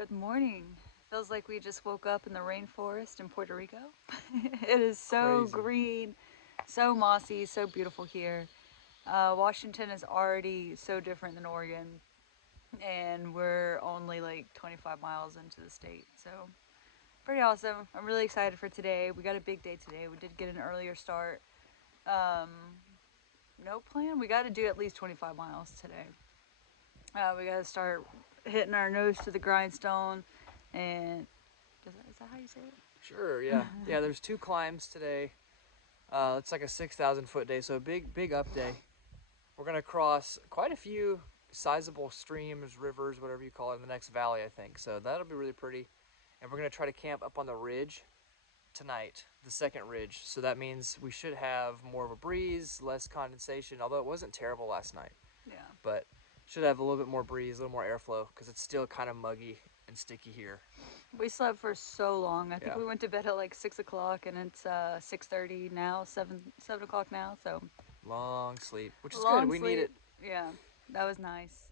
Good morning. Feels like we just woke up in the rainforest in Puerto Rico. It is so Crazy. green, so mossy, so beautiful here. Washington is already so different than Oregon, and we're only like 25 miles into the state. So, pretty awesome. I'm really excited for today. We got a big day today. We did get an earlier start. Um, no plan. We got to do at least 25 miles today. We got to start hitting our nose to the grindstone and is that how you say it? Sure, yeah. Yeah, there's two climbs today. It's like a 6,000 foot day, so a big up day. We're gonna cross quite a few sizable streams, rivers, whatever you call it, in the next valley, I think. So that'll be really pretty. And we're gonna try to camp up on the ridge tonight, the second ridge. So that means we should have more of a breeze, less condensation, although it wasn't terrible last night. Yeah. But should have a little bit more breeze, a little more airflow, because it's still kind of muggy and sticky here. We slept for so long. I think Yeah. we went to bed at like 6 o'clock, and it's 6:30 now, 7 o'clock now. So Long sleep, which is good. long We need sleep. it. Yeah, that was nice.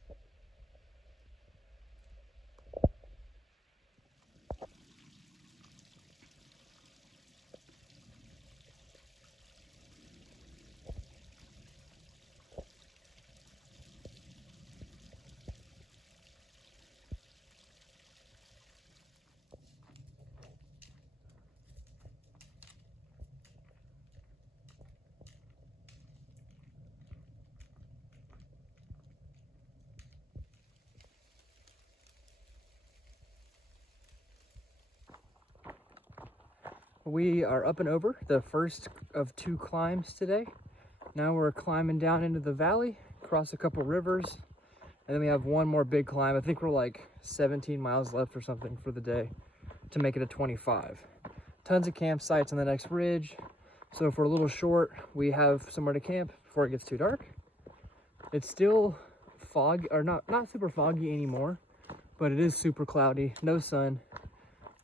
We are up and over the first of two climbs today. Now we're climbing down into the valley, across a couple rivers, and then we have one more big climb. I think we're like 17 miles left or something for the day to make it a 25. Tons of campsites on the next ridge. So if we're a little short, we have somewhere to camp before it gets too dark. It's still foggy, or not super foggy anymore, but it is super cloudy, no sun,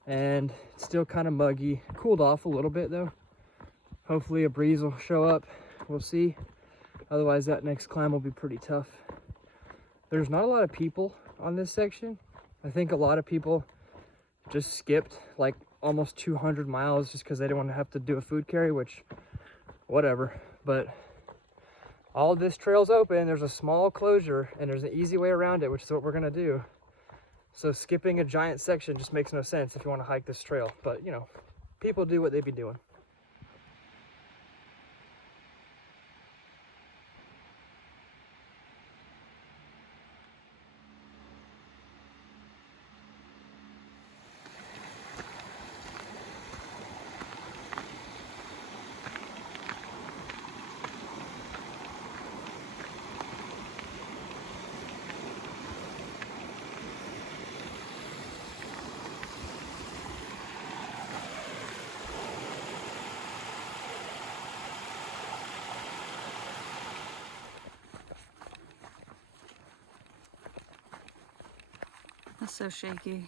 and it's still kind of muggy. Cooled off a little bit though. Hopefully a breeze will show up. We'll see. Otherwise that next climb will be pretty tough. There's not a lot of people on this section. I think a lot of people just skipped like almost 200 miles just because they didn't want to have to do a food carry, which whatever. But all this trail's open. There's a small closure and there's an easy way around it, which is what we're gonna do. So skipping a giant section just makes no sense if you want to hike this trail. But you know, people do what they be doing. That's so shaky.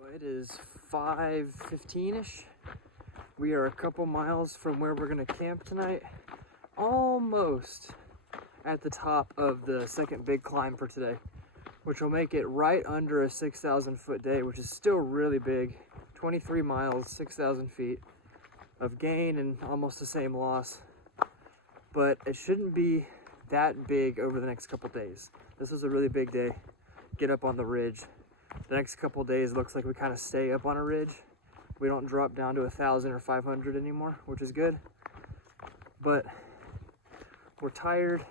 Well, it is 5:15ish. We are a couple miles from where we're gonna camp tonight. Almost at the top of the second big climb for today, which will make it right under a 6,000 foot day, which is still really big. 23 miles, 6,000 feet of gain and almost the same loss. But it shouldn't be that big over the next couple days. This is a really big day. Get up on the ridge. The next couple days looks like we kind of stay up on a ridge, We don't drop down to 1,000 or 500 anymore, which is good. But we're tired,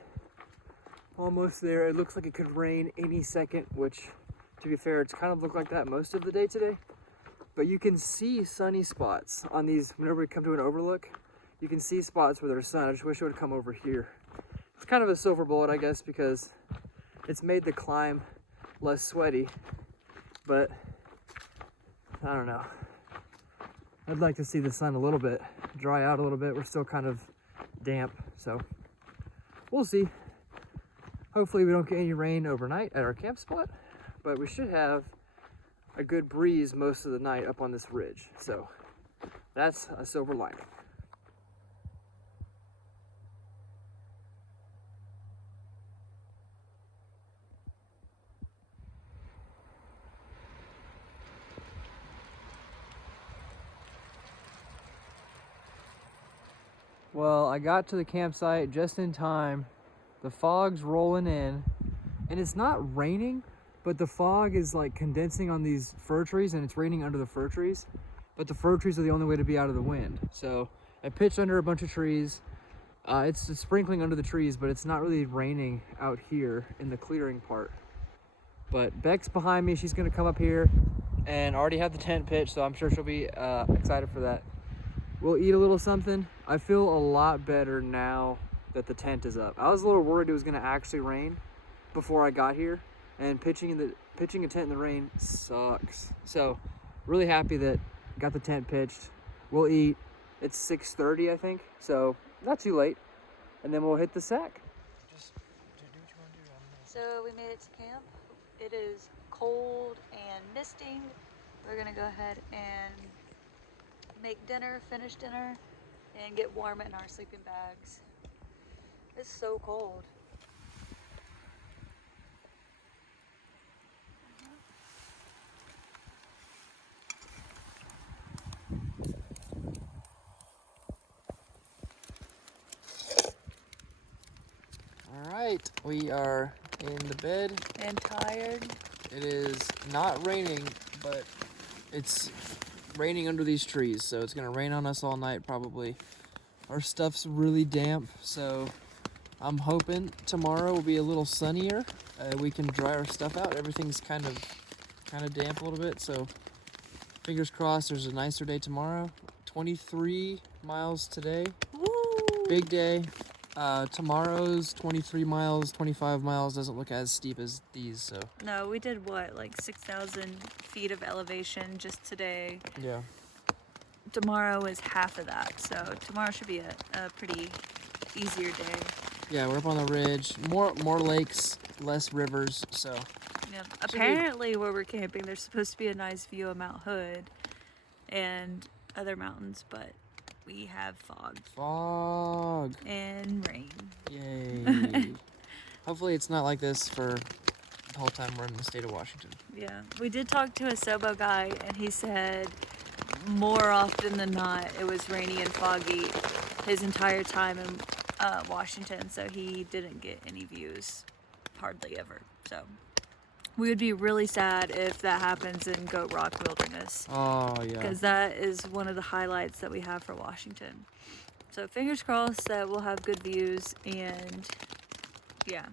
almost there. It looks like it could rain any second, which, to be fair, it's kind of looked like that most of the day today. But you can see sunny spots on these. Whenever we come to an overlook, you can see spots where there's sun. I just wish it would come over here. It's kind of a silver bullet, I guess, because it's made the climb less sweaty, but I don't know. I'd like to see the sun a little bit, dry out a little bit. We're still kind of damp, so we'll see. Hopefully we don't get any rain overnight at our camp spot, but we should have a good breeze most of the night up on this ridge. So that's a silver lining. Well, I got to the campsite just in time. The fog's rolling in, and it's not raining, but the fog is like condensing on these fir trees, and it's raining under the fir trees. But the fir trees are the only way to be out of the wind. So I pitched under a bunch of trees. It's sprinkling under the trees, but it's not really raining out here in the clearing part. But Beck's behind me. She's gonna come up here and already have the tent pitched, so I'm sure she'll be excited for that. We'll eat a little something. I feel a lot better now that the tent is up. I was a little worried it was gonna actually rain before I got here, and pitching a tent in the rain sucks. So really happy that I got the tent pitched. We'll eat. It's 6:30, I think, so not too late, and then we'll hit the sack. Just do what you want to do. So we made it to camp. It is cold and misting. We're gonna go ahead and make dinner, finish dinner, and get warm in our sleeping bags. It's so cold. All right, we are in the bed. And tired. It is not raining, but it's raining under these trees, so it's gonna rain on us all night probably. Our stuff's really damp, so I'm hoping tomorrow will be a little sunnier. We can dry our stuff out. Everything's kind of damp a little bit, so fingers crossed there's a nicer day tomorrow. 23 miles today. Woo! Big day. Tomorrow's 23 miles, 25 miles doesn't look as steep as these, so. No, we did what, like 6,000 feet of elevation just today. Yeah. Tomorrow is half of that, so tomorrow should be a pretty easier day. Yeah, we're up on the ridge. More lakes, less rivers, so. Yeah. Apparently where we're camping, there's supposed to be a nice view of Mount Hood and other mountains, but we have fog. Fog. And rain. Yay. Hopefully it's not like this for the whole time we're in the state of Washington. Yeah. We did talk to a Sobo guy, and he said more often than not it was rainy and foggy his entire time in Washington, so he didn't get any views hardly ever. So we would be really sad if that happens in Goat Rock Wilderness. Oh, yeah. Because that is one of the highlights that we have for Washington. So fingers crossed that we'll have good views, and yeah,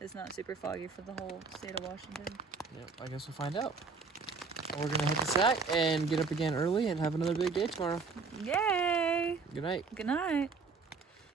it's not super foggy for the whole state of Washington. Yep, I guess we'll find out. We're gonna hit the sack and get up again early and have another big day tomorrow. Yay! Good night. Good night.